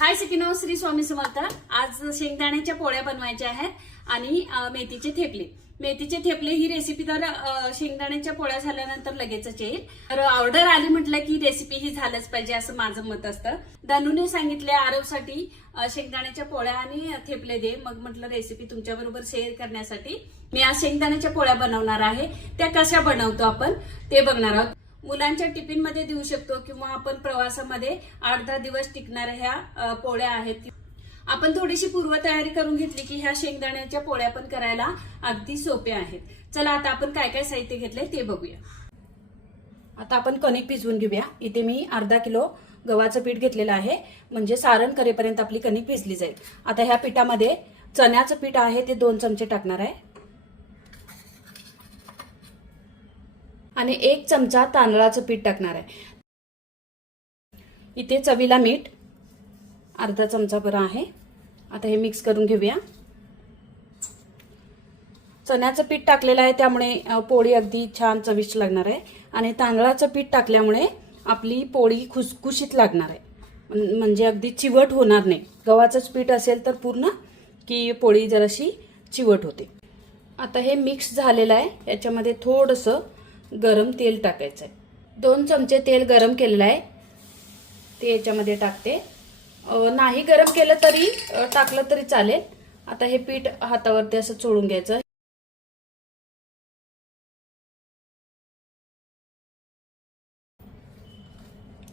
हाय सिकिनो श्री स्वामी समर्थ. आज शेंगदाण्याच्या पोळ्या बनवायच्या आहेत आणि मेथीचे थेपले. मेथीचे थेपले ही रेसिपी तर शेंगदाण्याच्या पोळ्या झाल्यानंतर लगेचच येईल. तर ऑर्डर आली म्हटलं की रेसिपी ही झालंच पाहिजे असं माझं मत असतं. धनूने सांगितले आरवसाठी शेंगदाण्याच्या पोळ्या आणि थेपले दे. मग म्हटलं रेसिपी तुमच्या बरोबर शेअर करण्यासाठी मी आज शेंगदाण्याच्या पोळ्या बनवणार आहे. त्या कशा बनवतो आपण ते बघणार आहोत. मुलांच्या टिफिनमध्ये देऊ शकतो किंवा आपण प्रवासामध्ये आठ दहा दिवस टिकणाऱ्या ह्या पोळ्या आहेत. आपण थोडीशी पूर्वतयारी करून घेतली की ह्या शेंगदाण्याच्या पोळ्या पण करायला अगदी सोप्या आहेत. चला आता आपण काय काय साहित्य घेतलंय ते बघूया. आता आपण कणिक भिजवून घेऊया. इथे मी अर्धा किलो गव्हाचं पीठ घेतलेलं आहे. म्हणजे सारण करेपर्यंत आपली कणिक भिजली जाईल. आता ह्या पिठामध्ये चण्याचं पीठ आहे ते दोन चमचे टाकणार आहे. आणि एक चमचा तांदळाचं पीठ टाकणार आहे. इथे चवीला मीठ अर्धा चमचा बरं आहे. आता हे मिक्स करून घेऊया. चण्याचं पीठ टाकलेलं आहे त्यामुळे पोळी अगदी छान चविष्ट लागणार आहे. आणि तांदळाचं पीठ टाकल्यामुळे आपली पोळी खुसखुशीत लागणार आहे. म्हणजे अगदी चिवट होणार नाही. गव्हाचंच पीठ असेल तर पूर्ण की पोळी जराशी चिवट होते. आता हे मिक्स झालेलं आहे. याच्यामध्ये थोडंसं गरम तेल टाकायचं आहे दोन चमचे तेल गरम केलेलं आहे. ते याच्यामध्ये टाकते. नाही गरम केलं तरी टाकलं तरी चालेल. आता हे पीठ हातावरती असं चोळून घ्यायचं.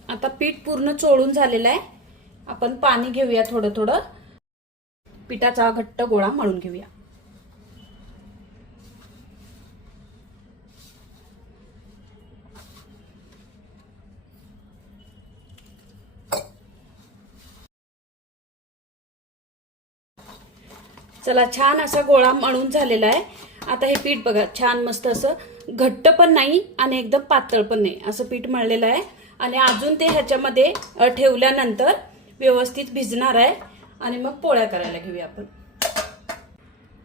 आता पीठ पूर्ण चोळून झालेलं आहे. आपण पाणी घेऊया थोडं थोडं. पिठाचा घट्ट गोळा मळून घेऊया. चला छान असा गोळा मळून झालेला आहे. आता हे पीठ बघा छान मस्त असं घट्ट पण नाही आणि एकदम पातळ पण नाही. असं पीठ मळलेलं आहे. आणि अजून ते ह्याच्यामध्ये ठेवल्यानंतर व्यवस्थित भिजणार आहे. आणि मग पोळ्या करायला घेऊया आपण.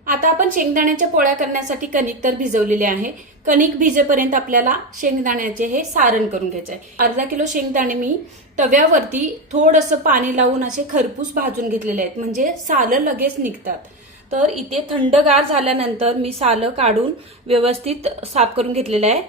आता आपण शेंगदाण्याच्या पोळ्या करण्यासाठी कणिक तर भिजवलेले आहे. कणिक भिजेपर्यंत आपल्याला शेंगदाण्याचे हे सारण करून घ्यायचं आहे. अर्धा किलो शेंगदाणे मी तव्यावरती थोडंसं पाणी लावून असे खरपूस भाजून घेतलेले आहेत. म्हणजे सालं लगेच निघतात. तर इथे थंडगार झाल्यानंतर मी सालं काढून व्यवस्थित साफ करून घेतलेलं आहे.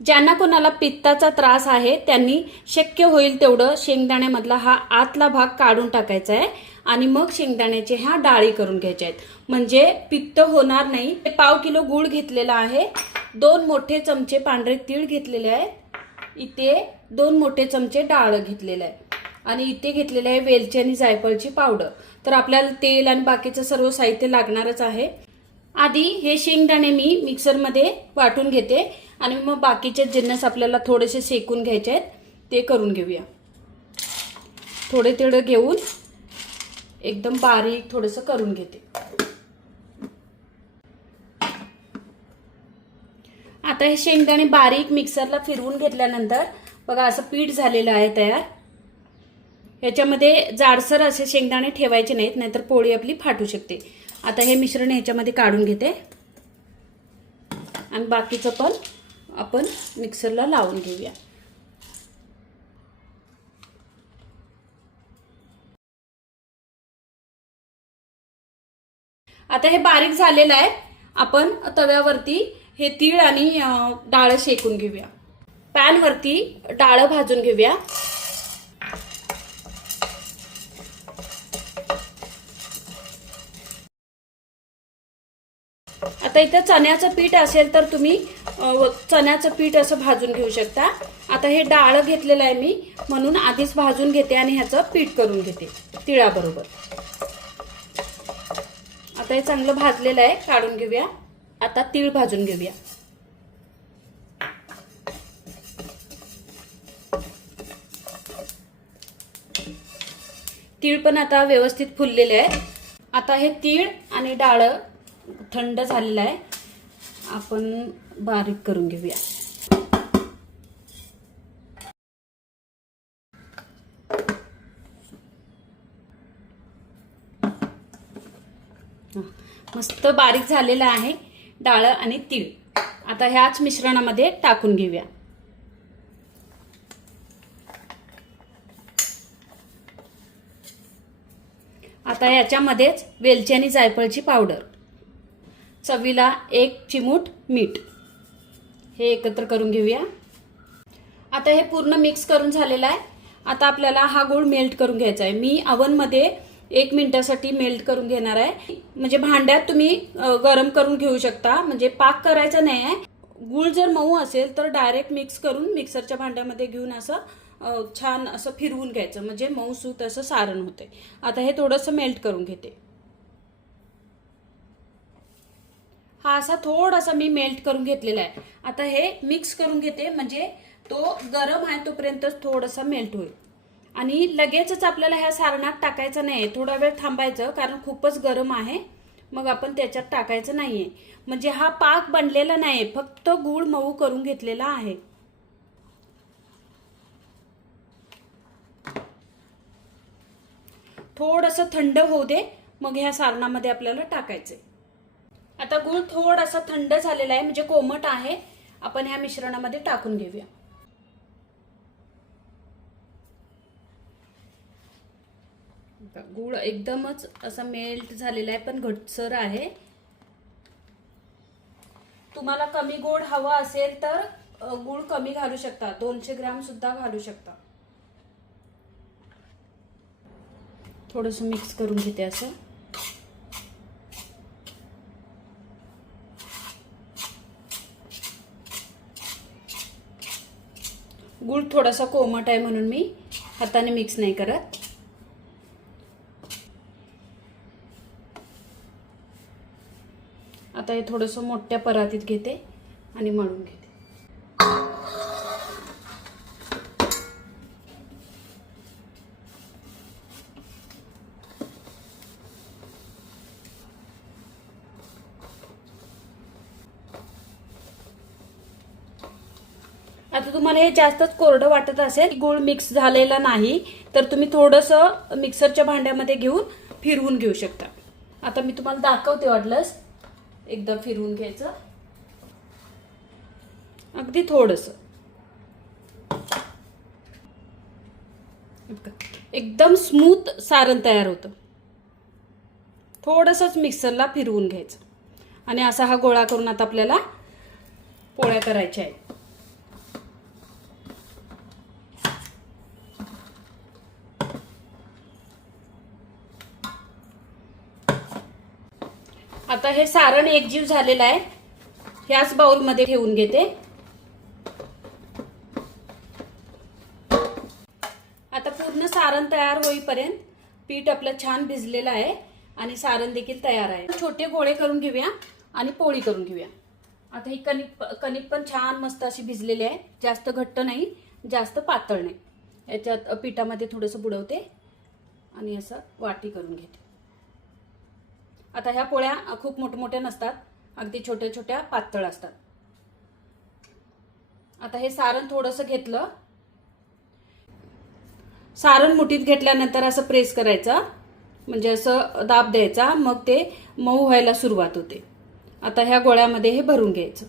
ज्यांना कोणाला पित्ताचा त्रास आहे त्यांनी शक्य होईल तेवढं शेंगदाण्यामधला हा आतला भाग काढून टाकायचा आहे आणि मग शेंगदाण्याचे ह्या डाळी करून घ्यायच्या आहेत. म्हणजे पित्त होणार नाही. पाव किलो गूळ घेतलेला आहे. दोन मोठे चमचे पांढरे तीळ घेतलेले आहेत. इथे दोन मोठे चमचे डाळ घेतलेलं आहे. आणि इथे घेतलेले आहे वेलची आणि जायफळची पावडर. तर आपल्याला तेल आणि बाकीचं सर्व साहित्य लागणारच आहे. आधी हे शेंगदाणे मी मिक्सरमध्ये वाटून घेते आणि मग बाकीचे जिन्नस आपल्याला थोडेसे शेकून घ्यायचे आहेत ते करून घेऊया. थोडे तेवढं घेऊन एकदम बारीक थोडंसं करून घेते. आता हे शेंगदाणे बारीक मिक्सरला फिरवून घेतल्यानंतर बघा असं पीठ झालेलं आहे तयार. ह्याच्यामध्ये जाडसर असे शेंगदाणे ठेवायचे नाहीत नाहीतर पोळी आपली फाटू शकते. आता हे मिश्रण ह्याच्यामध्ये काढून घेते. आणि बाकीचं पण आपण मिक्सरला लावून घेऊया. आता हे बारीक झालेलं आहे. आपण तव्यावरती हे तीळ आणि डाळ शेकून घेऊया. पॅनवरती डाळ भाजून घेऊया. आता इथं चण्याचं पीठ असेल तर तुम्ही चण्याचं पीठ असं भाजून घेऊ शकता. आता हे डाळ घेतलेलं आहे मी म्हणून आधीच भाजून घेते आणि ह्याचं पीठ करून घेते तिळाबरोबर. आता हे चांगलं भाजलेलं आहे काढून घेऊया. आता तीळ भाजून घेऊया. तीळ पण आता व्यवस्थित फुललेले आहे. आता हे तीळ आणि डाळ थंड झालेलं आहे. आपण बारीक करून घेऊया. मस्त बारीक झालेलं आहे डाळ आणि तीळ. आता ह्याच मिश्रणामध्ये टाकून घेऊया. आता याच्यामध्येच वेलची आणि जायफळची पावडर. चवीला एक चिमूट मीठ. हे एकत्र करून घेऊया. आता हे पूर्ण मिक्स करून झालेलं आहे. आता आपल्याला हा गूळ मेल्ट करून घ्यायचा आहे. मी अवनमध्ये एक मिनिटासाठी मेल्ट करून घेणार आहे. म्हणजे भांड्यात तुम्ही गरम करून घेऊ शकता. म्हणजे पाक करायचा नाही आहे. गूळ जर मऊ असेल तर डायरेक्ट मिक्स करून मिक्सरच्या भांड्यामध्ये घेऊन असं छान असं फिरवून घ्यायचं. म्हणजे मऊ सूत असं सारण होते. आता हे थोडंसं मेल्ट करून घेते. हा असा थोडासा मी मेल्ट करून घेतलेला आहे. आता हे मिक्स करून घेते म्हणजे तो गरम आहे तोपर्यंतच थोडासा मेल्ट होईल. आणि लगेचच आपल्याला ह्या सारणात टाकायचं नाही आहे थोडा वेळ थांबायचं कारण खूपच गरम आहे. मग आपण त्याच्यात टाकायचं नाहीये. म्हणजे हा पाक बनलेला नाही फक्त गूळ मऊ करून घेतलेला आहे. थोडंसं थंड होऊ दे मग ह्या सारणामध्ये आपल्याला टाकायचंय. आता गूळ थोडासा थंड झालेला आहे म्हणजे कोमट आहे. आपण ह्या मिश्रणामध्ये टाकून घेऊया. गूळ एकदमच असा मेल्ट झालेला आहे पण घटसर आहे. तुम्हाला कमी गोड हवा असेल तर गूळ कमी घालू शकता. दोनशे ग्राम सुद्धा घालू शकता. थोडस मिक्स करून घेते असं. गूळ थोडासा कोमट आहे म्हणून मी हाताने मिक्स नाही करत. आता हे थोडंसं मोठ्या परातीत घेते आणि मळून घेते. आता तुम्हाला हे जास्तच कोरडं वाटत असेल गुळ मिक्स झालेला नाही तर तुम्ही थोडंसं मिक्सरच्या भांड्यामध्ये घेऊन फिरवून घेऊ शकता. आता मी तुम्हाला दाखवते वाटलंच एकदा फिरवून घ्यायचं. अगदी थोडस. एकदम स्मूथ सारण तयार होतं. थोडंसंच मिक्सरला फिरवून घ्यायचं. आणि असा हा गोळा करून आता आपल्याला पोळ्या करायच्या आहेत. हे सारण एकजीव झालेलं आहे. ह्याच बाउलमध्ये ठेवून घेते. आता पूर्ण सारण तयार होईपर्यंत पीठ आपलं छान भिजलेलं आहे आणि सारण देखील तयार आहे. छोटे गोळे करून घेऊया आणि पोळी करून घेऊया. आता ही कणिक कणिक पण छान मस्त अशी भिजलेली आहे. जास्त घट्ट नाही जास्त पातळ नाही. याच्यात पिठामध्ये थोडंसं बुडवते आणि असं वाटी करून घेते. आता ह्या पोळ्या खूप मोठमोठ्या नसतात. अगदी छोट्या छोट्या पातळ असतात. आता हे सारण थोडंसं घेतलं. सारण मुठीत घेतल्यानंतर असं प्रेस करायचं. म्हणजे असं दाब द्यायचा. मग ते मऊ व्हायला सुरुवात होते. आता ह्या गोळ्यामध्ये हे भरून घ्यायचं.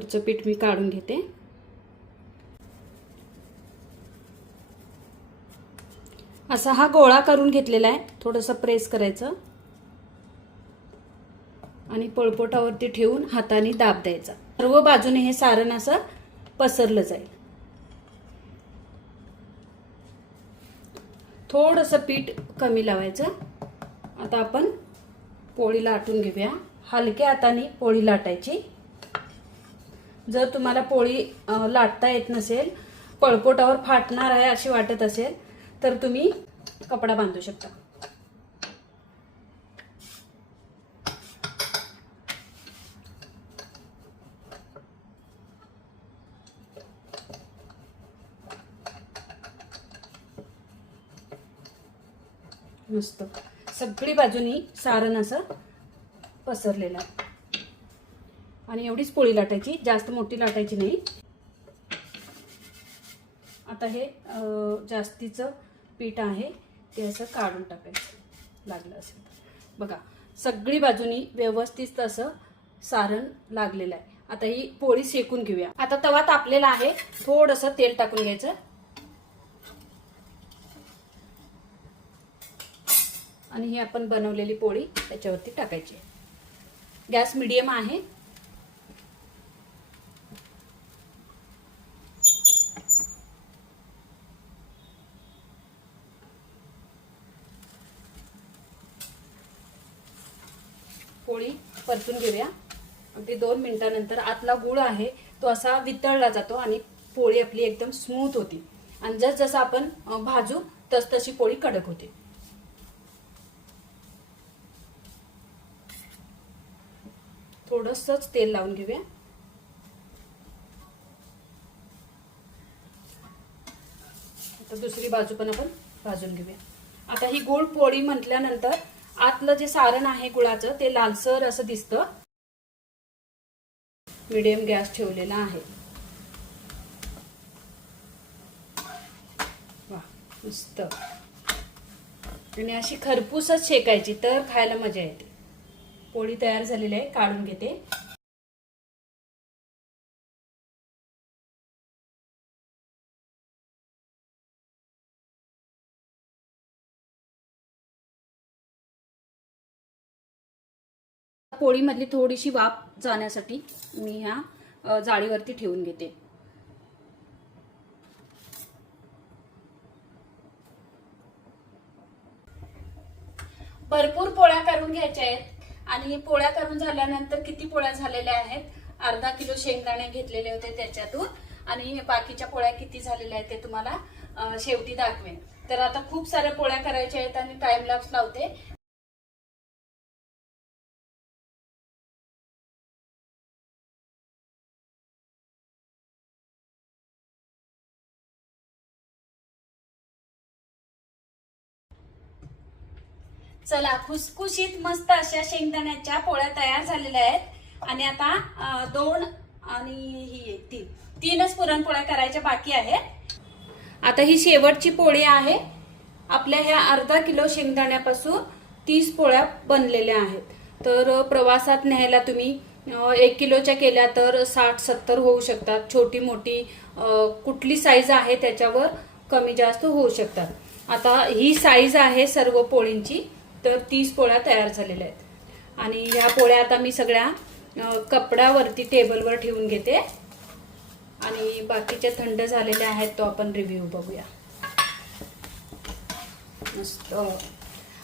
वरचं पीठ मी काढून घेते. असा हा गोळा करून घेतलेला आहे. थोडंसं प्रेस करायचं. आणि पळपोटावरती ठेवून हाताने दाब द्यायचा. सर्व बाजूने हे सारण असं पसरलं जाईल. थोडंसं पीठ कमी लावायचं. आता आपण पोळी लाटून घेऊया. हलक्या हाताने पोळी लाटायची. जर तुम्हाला पोळी लाटता येत नसेल पळपोटावर फाटणार आहे अशी वाटत असेल तर तुम्ही कपडा बांधू शकता. मस्त. सगळी बाजूनी सारण असं पसरलेलं आहे. आणि एवढीच पोळी लाटायची जास्त मोठी लाटायची नाही. आता हे जास्तीचं पीठ आहे ते असं काढून टाकायचं. लागलं असेल तर. बघा सगळी बाजूनी व्यवस्थित असं सारण लागलेलं आहे. आता ही पोळी शेकून घेऊया. आता तवा तापलेला आहे थोडंसं तेल टाकून घ्यायचं. आणि ही आपण बनवलेली पोळी त्याच्यावरती टाकायची गॅस मिडियम आहे पोळी परतून घेऊया. अगदी दोन मिनटानंतर आतला गुळ आहे तो असा वितळला जातो आणि पोळी आपली एकदम स्मूथ होती. आणि जस जसं आपण भाजू तस तशी पोळी कडक होते. थोडंसंच तेल लावून घेऊया. आता दुसरी बाजू पण आपण भाजून घेऊया. आता ही गोड पोळी म्हटल्यानंतर आतलं जे सारण आहे गुळाचं ते लालसर असं दिसतं. मिडियम गॅस ठेवलेला आहे. वा मस्त. आणि अशी खरपूसच शेकायची तर खायला मजा येते. पोळी तयार झालेली आहे काढून घेते. पोळीमधली थोडीशी वाफ जाण्यासाठी मी ह्या जाळीवरती ठेवून घेते. भरपूर पोळ्या करून घ्यायच्या आहेत. आणि पोळ्या करून झाल्यानंतर किती पोळ्या झालेल्या आहेत? अर्धा किलो शेंगदाणे घेतलेले होते त्याच्यातून. आणि बाकीच्या पोळ्या किती झालेल्या आहेत ते तुम्हाला शेवटी दाखवेन. तर आता खूप साऱ्या पोळ्या करायच्या आहेत आणि टाइम लॅप्स लावते. चला खुसखुशीत मस्त अशा शेंगदाण्याच्या पोळ्या तयार झालेल्या आहेत. आणि आता दोन आणि ही एक तीन. तीनच पुरणपोळ्या करायच्या बाकी आहेत. आता ही शेवटची पोळी आहे. आपल्या ह्या अर्धा किलो शेंगदाण्यापासून तीस पोळ्या बनलेल्या आहेत. तर प्रवासात न्यायला तुम्ही एक किलोच्या केल्या तर साठ सत्तर होऊ शकतात. छोटी मोठी कुठली साईज आहे त्याच्यावर कमी जास्त होऊ शकतात. आता ही साईज आहे सर्व पोळींची. तर तीस पोळ्या तयार झालेल्या आहेत. आणि या पोळ्या आता मी सगळ्या कपड्यावरती टेबलवर ठेवून घेते. आणि बाकीच्या थंड झालेल्या आहेत तो आपण रिव्ह्यू बघूया. मस्त.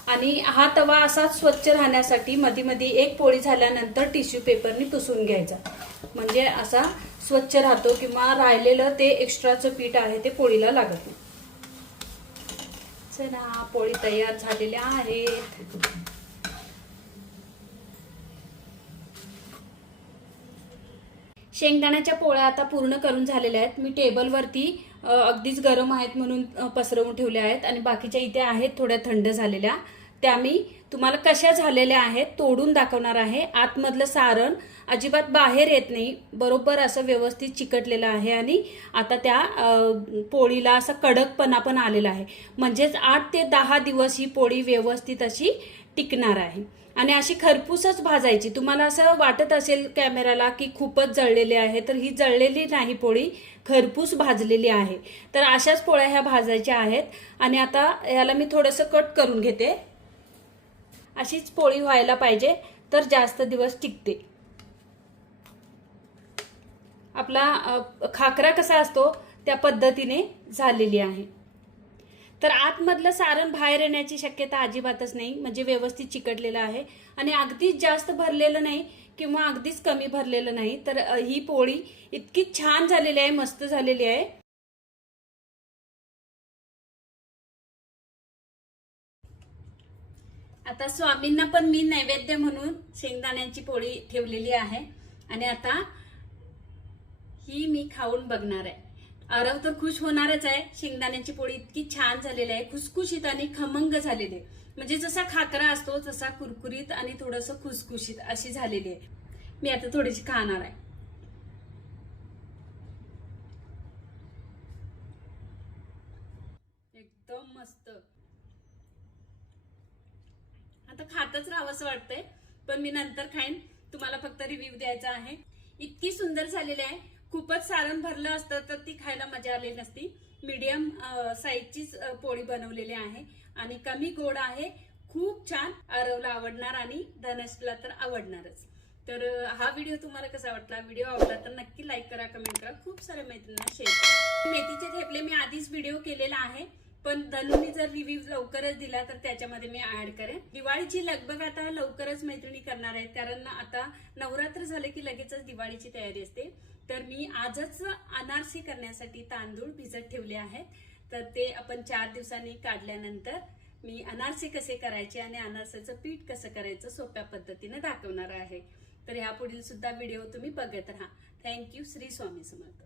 आणि हा तवा असाच स्वच्छ राहण्यासाठी मध्ये मध्ये एक पोळी झाल्यानंतर टिश्यू पेपरनी पुसून घ्यायचा. म्हणजे असा स्वच्छ राहतो किंवा राहिलेलं ते एक्स्ट्राचं पीठ आहे ते पोळीला लागत नाही. चला पोळी तयार झालेल्या आहेत. शेंगदाण्याच्या पोळ्या आता पूर्ण करून झालेल्या आहेत. मी टेबलवरती अगदीच गरम आहेत म्हणून पसरवून ठेवल्या आहेत आणि बाकीच्या इथे आहेत थोड्या थंड झालेल्या. त्या मी तुम्हाला कशा झालेल्या आहेत तोडून दाखवणार आहे. आतमधलं सारण अजिबात बाहेर येत नाही. बरोबर असं व्यवस्थित चिकटलेलं आहे आणि आता त्या पोळीला असा कडकपणा पण आलेला आहे. म्हणजेच आठ ते दहा दिवस ही पोळी व्यवस्थित अशी टिकणार आहे. आणि अशी खरपूसच भाजायची. तुम्हाला असं वाटत असेल कॅमेराला की खूपच जळलेली आहे तर ही जळलेली नाही पोळी खरपूस भाजलेली आहे. तर अशाच पोळ्या ह्या भाजायच्या आहेत आणि आता ह्याला मी थोडंसं कट करून घेते. अशीच पोळी व्हायला पाहिजे तर जास्त दिवस टिकते. आपला खाकरा कसा असतो त्या पद्धतीने झालेली आहे. तर आतमधलं सारण बाहेर येण्याची शक्यता अजिबातच नाही म्हणजे व्यवस्थित चिकटलेलं आहे. आणि अगदीच जास्त भरलेलं नाही किंवा अगदीच कमी भरलेलं नाही तर ही पोळी इतकी छान झालेली आहे मस्त झालेली आहे. आता स्वामींना पण मी नैवेद्य म्हणून शेंगदाण्याची पोळी ठेवलेली आहे. आणि आता ही मी खाऊन बघणार आहे. आरव तर खुश होणारच आहे. शेंगदाण्याची पोळी इतकी छान झालेली आहे. खुसखुशीत आणि खमंग झालेली आहे. म्हणजे जसा खाकरा असतो तसा कुरकुरीत आणि थोडस खुसखुशीत अशी झालेली आहे. मी आता थोडीशी खाणार आहे. एकदम मस्त. आता खातच राहावंसं वाटतंय पण मी नंतर खाईन. तुम्हाला फक्त रिव्ह्यू द्यायचा आहे. इतकी सुंदर झालेली आहे. खूपच सारण भरलं असतं तर ती खायला मजा आली नसती. मीडियम साईजचीच पोळी बनवलेली आहे. आणि कमी गोड आहे खूप छान. आरवला आवडणार आणि धनसला तर आवडणारच. तर हा व्हिडिओ तुम्हाला कसा वाटला? व्हिडिओ आवडला तर नक्की लाईक करा कमेंट करा. खूप साऱ्या मैत्रिणींना शेअर करा. मेथीचे थेपले मी आधीच व्हिडिओ केलेला आहे. पण धनुनी जर रिव्ह्यू लवकरच दिला तर त्याच्यामध्ये मी ऍड करेन. दिवाळीची लगबग आता लवकरच मैत्रिणी करणार आहेत. कारण आता नवरात्र झाले की लगेचच दिवाळीची तयारी असते. तर मी आजच अनारसी करण्यासाठी तांदूळ भिजत ठेवले आहेत. तर ते आपण चार दिवसांनी काढल्यानंतर मी अनारसे कसे करायचे आणि अनारसाचं पीठ कसं करायचं सोप्या पद्धतीने दाखवणार आहे. तर ह्या पुढील सुद्धा व्हिडिओ तुम्ही बघत राहा. थँक्यू श्री स्वामी समर्थ